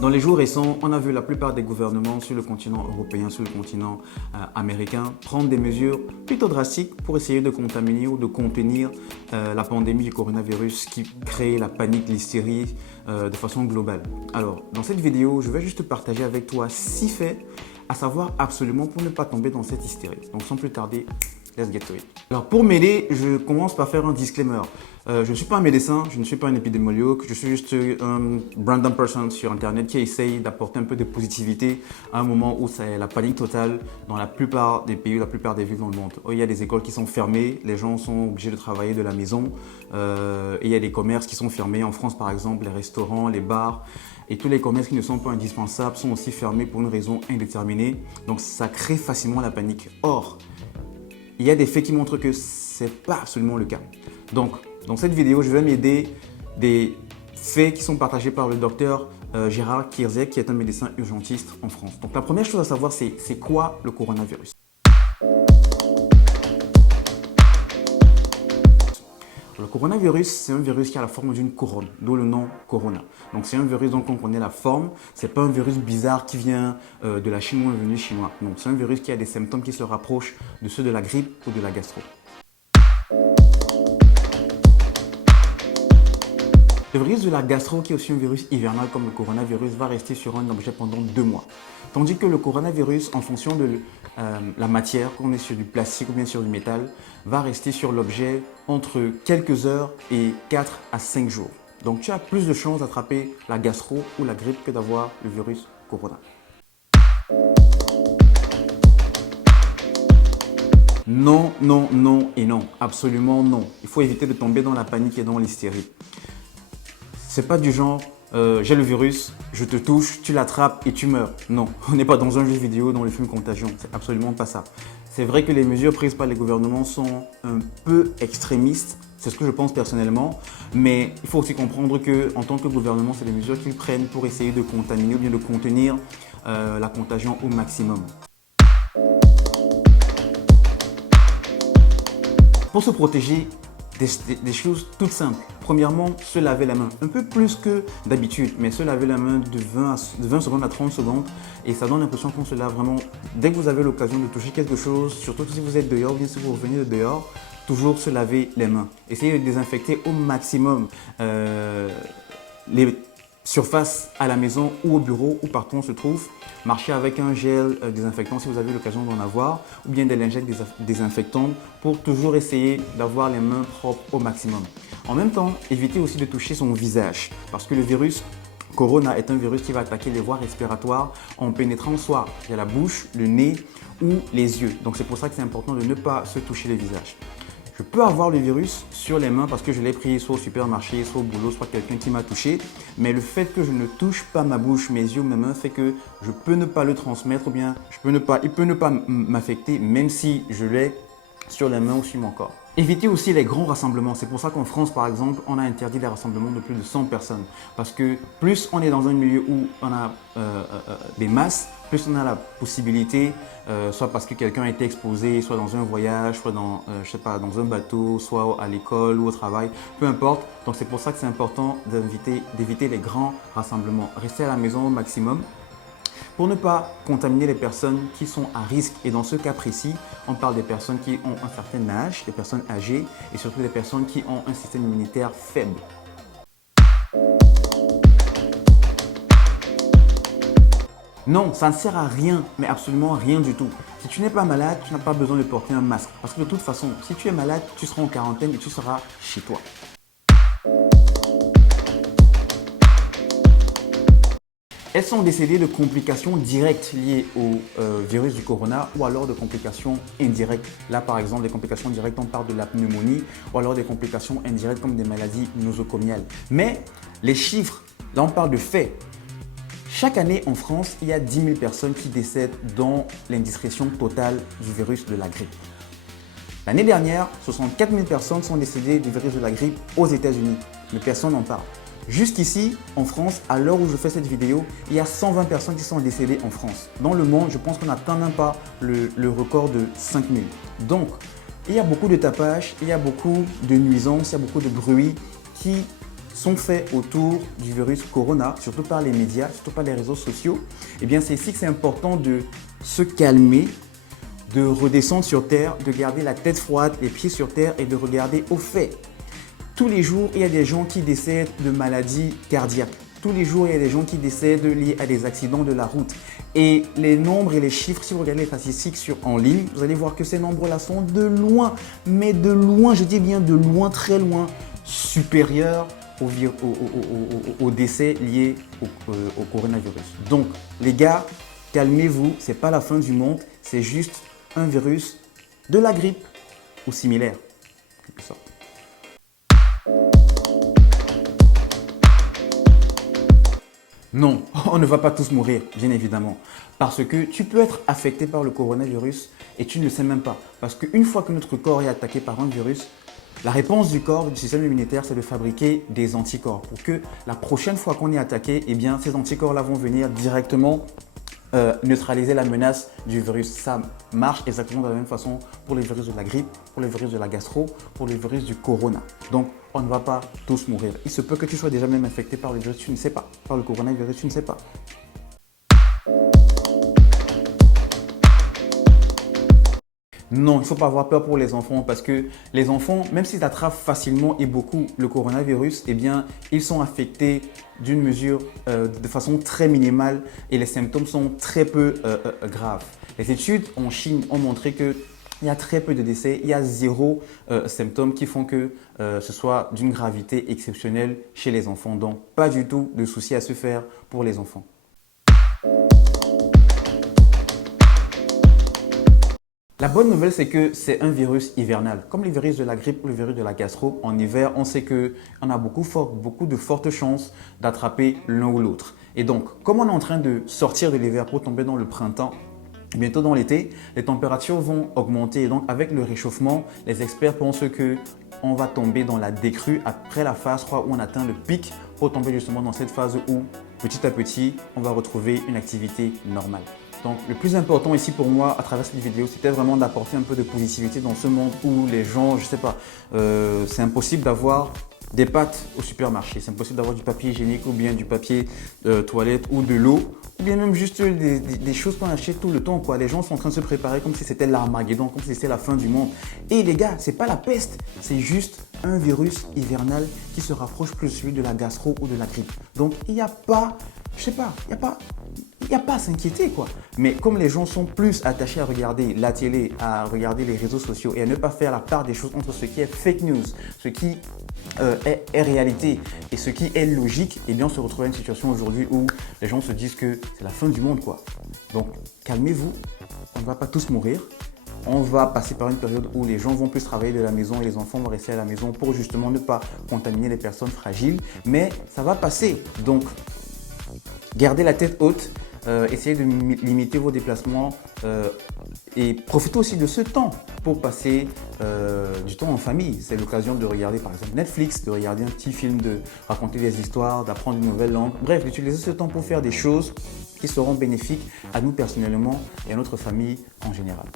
Dans les jours récents, on a vu la plupart des gouvernements sur le continent européen, sur le continent américain, prendre des mesures plutôt drastiques pour essayer de contaminer ou de contenir la pandémie du coronavirus qui crée la panique, l'hystérie de façon globale. Alors, dans cette vidéo, je vais juste partager avec toi 6 faits à savoir absolument pour ne pas tomber dans cette hystérie. Donc, sans plus tarder, let's get to it. Alors, pour m'aider, je commence par faire un disclaimer. Je ne suis pas un médecin, je ne suis pas un épidémiologue, je suis juste un random person sur Internet qui essaye d'apporter un peu de positivité à un moment où c'est la panique totale dans la plupart des pays, la plupart des villes dans le monde. Il y a des écoles qui sont fermées, les gens sont obligés de travailler de la maison et il y a des commerces qui sont fermés. En France, par exemple, les restaurants, les bars et tous les commerces qui ne sont pas indispensables sont aussi fermés pour une raison indéterminée. Donc, ça crée facilement la panique. Or, il y a des faits qui montrent que ce n'est pas absolument le cas. Donc, dans cette vidéo, je vais m'aider des faits qui sont partagés par le docteur Gérard Kierzek, qui est un médecin urgentiste en France. Donc, la première chose à savoir, c'est quoi le coronavirus? Le coronavirus, c'est un virus qui a la forme d'une couronne, d'où le nom Corona. Donc, c'est un virus dont on connaît la forme. Ce n'est pas un virus bizarre qui vient de la Chine ou un virus chinois. Non, c'est un virus qui a des symptômes qui se rapprochent de ceux de la grippe ou de la gastro. Le virus de la gastro, qui est aussi un virus hivernal comme le coronavirus, va rester sur un objet pendant 2 mois. Tandis que le coronavirus, en fonction de la matière, qu'on est sur du plastique ou bien sur du métal, va rester sur l'objet entre quelques heures et 4 à 5 jours. Donc tu as plus de chances d'attraper la gastro ou la grippe que d'avoir le virus corona. Non, non, non et non. Absolument non. Il faut éviter de tomber dans la panique et dans l'hystérie. C'est pas du genre, j'ai le virus, je te touche, tu l'attrapes et tu meurs. Non, on n'est pas dans un jeu vidéo, dans le film Contagion. C'est absolument pas ça. C'est vrai que les mesures prises par les gouvernements sont un peu extrémistes. C'est ce que je pense personnellement. Mais il faut aussi comprendre qu'en tant que gouvernement, c'est des mesures qu'ils prennent pour essayer de contaminer ou bien de contenir la contagion au maximum. Pour se protéger, des choses toutes simples. Premièrement, se laver la main. Un peu plus que d'habitude, mais se laver la main de 20 secondes à 30 secondes. Et ça donne l'impression qu'on se lave vraiment dès que vous avez l'occasion de toucher quelque chose, surtout si vous êtes dehors ou bien si vous revenez de dehors, toujours se laver les mains. Essayez de désinfecter au maximum les surfaces à la maison ou au bureau ou partout où on se trouve. Marchez avec un gel désinfectant si vous avez l'occasion d'en avoir ou bien des lingettes désinfectantes pour toujours essayer d'avoir les mains propres au maximum. En même temps, évitez aussi de toucher son visage parce que le virus Corona est un virus qui va attaquer les voies respiratoires en pénétrant soit via la bouche, le nez ou les yeux. Donc c'est pour ça que c'est important de ne pas se toucher le visage. Je peux avoir le virus sur les mains parce que je l'ai pris soit au supermarché, soit au boulot, soit quelqu'un qui m'a touché. Mais le fait que je ne touche pas ma bouche, mes yeux, mes mains fait que je peux ne pas le transmettre ou bien il peut ne pas m'affecter même si je l'ai sur les mains ou sur mon corps. Évitez aussi les grands rassemblements. C'est pour ça qu'en France, par exemple, on a interdit les rassemblements de plus de 100 personnes. Parce que plus on est dans un milieu où on a des masses, plus on a la possibilité, soit parce que quelqu'un a été exposé, soit dans un voyage, soit dans, je sais pas, dans un bateau, soit à l'école ou au travail, peu importe. Donc c'est pour ça que c'est important d'éviter les grands rassemblements. Restez à la maison au maximum pour ne pas contaminer les personnes qui sont à risque. Et dans ce cas précis, on parle des personnes qui ont un certain âge, des personnes âgées et surtout des personnes qui ont un système immunitaire faible. Non, ça ne sert à rien, mais absolument rien du tout. Si tu n'es pas malade, tu n'as pas besoin de porter un masque. Parce que de toute façon, si tu es malade, tu seras en quarantaine et tu seras chez toi. Elles sont décédées de complications directes liées au virus du corona ou alors de complications indirectes. Là, par exemple, des complications directes, on parle de la pneumonie ou alors des complications indirectes comme des maladies nosocomiales. Mais les chiffres, là, on parle de faits. Chaque année en France, il y a 10 000 personnes qui décèdent dans l'indiscrétion totale du virus de la grippe. L'année dernière, 64 000 personnes sont décédées du virus de la grippe aux États-Unis, mais personne n'en parle. Jusqu'ici, en France, à l'heure où je fais cette vidéo, il y a 120 personnes qui sont décédées en France. Dans le monde, je pense qu'on n'atteint même pas le record de 5 000. Donc, il y a beaucoup de tapage, il y a beaucoup de nuisances, il y a beaucoup de bruit qui sont faits autour du virus Corona, surtout par les médias, surtout par les réseaux sociaux, eh bien c'est ici que c'est important de se calmer, de redescendre sur terre, de garder la tête froide, les pieds sur terre et de regarder aux faits. Tous les jours, il y a des gens qui décèdent de maladies cardiaques. Tous les jours, il y a des gens qui décèdent liés à des accidents de la route. Et les nombres et les chiffres, si vous regardez les statistiques en ligne, vous allez voir que ces nombres-là sont de loin, mais de loin, je dis bien de loin, très loin, supérieurs aux décès liés au coronavirus. Donc, les gars, calmez-vous, ce n'est pas la fin du monde, c'est juste un virus de la grippe ou similaire, en quelque sorte. Non, on ne va pas tous mourir, bien évidemment. Parce que tu peux être affecté par le coronavirus et tu ne le sais même pas. Parce qu'une fois que notre corps est attaqué par un virus, la réponse du corps, du système immunitaire, c'est de fabriquer des anticorps. Pour que la prochaine fois qu'on est attaqué, eh bien, ces anticorps-là vont venir directement neutraliser la menace du virus. Ça marche exactement de la même façon pour les virus de la grippe, pour les virus de la gastro, pour les virus du corona. Donc, on ne va pas tous mourir. Il se peut que tu sois déjà même infecté par le virus, tu ne sais pas. Par le coronavirus, tu ne sais pas. Non, il ne faut pas avoir peur pour les enfants parce que les enfants, même s'ils attrapent facilement et beaucoup le coronavirus, eh bien, ils sont affectés d'une mesure de façon très minimale et les symptômes sont très peu graves. Les études en Chine ont montré qu'il y a très peu de décès, il y a zéro symptômes qui font que ce soit d'une gravité exceptionnelle chez les enfants. Donc, pas du tout de souci à se faire pour les enfants. La bonne nouvelle, c'est que c'est un virus hivernal. Comme les virus de la grippe ou le virus de la gastro, en hiver, on sait qu'on a beaucoup de fortes chances d'attraper l'un ou l'autre. Et donc, comme on est en train de sortir de l'hiver pour tomber dans le printemps, bientôt dans l'été, les températures vont augmenter. Et donc, avec le réchauffement, les experts pensent qu'on va tomber dans la décrue après la phase 3 où on atteint le pic pour tomber justement dans cette phase où, petit à petit, on va retrouver une activité normale. Donc, le plus important ici pour moi à travers cette vidéo, c'était vraiment d'apporter un peu de positivité dans ce monde où les gens, je sais pas, c'est impossible d'avoir des pâtes au supermarché, c'est impossible d'avoir du papier hygiénique ou bien du papier toilette ou de l'eau ou bien même juste des choses qu'on achète tout le temps, quoi. Les gens sont en train de se préparer comme si c'était l'Armageddon, comme si c'était la fin du monde. Et les gars, c'est pas la peste, c'est juste un virus hivernal qui se rapproche plus de celui de la gastro ou de la grippe. Donc, il n'y a pas, je sais pas, il n'y a pas à s'inquiéter, quoi. Mais comme les gens sont plus attachés à regarder la télé, à regarder les réseaux sociaux et à ne pas faire la part des choses entre ce qui est fake news, ce qui est réalité et ce qui est logique, eh bien on se retrouve à une situation aujourd'hui où les gens se disent que c'est la fin du monde, quoi. Donc calmez-vous, on ne va pas tous mourir. On va passer par une période où les gens vont plus travailler de la maison et les enfants vont rester à la maison pour justement ne pas contaminer les personnes fragiles. Mais ça va passer. Donc, gardez la tête haute. Essayez de limiter vos déplacements et profitez aussi de ce temps pour passer du temps en famille. C'est l'occasion de regarder par exemple Netflix, de regarder un petit film, de raconter des histoires, d'apprendre une nouvelle langue. Bref, d'utiliser ce temps pour faire des choses qui seront bénéfiques à nous personnellement et à notre famille en général.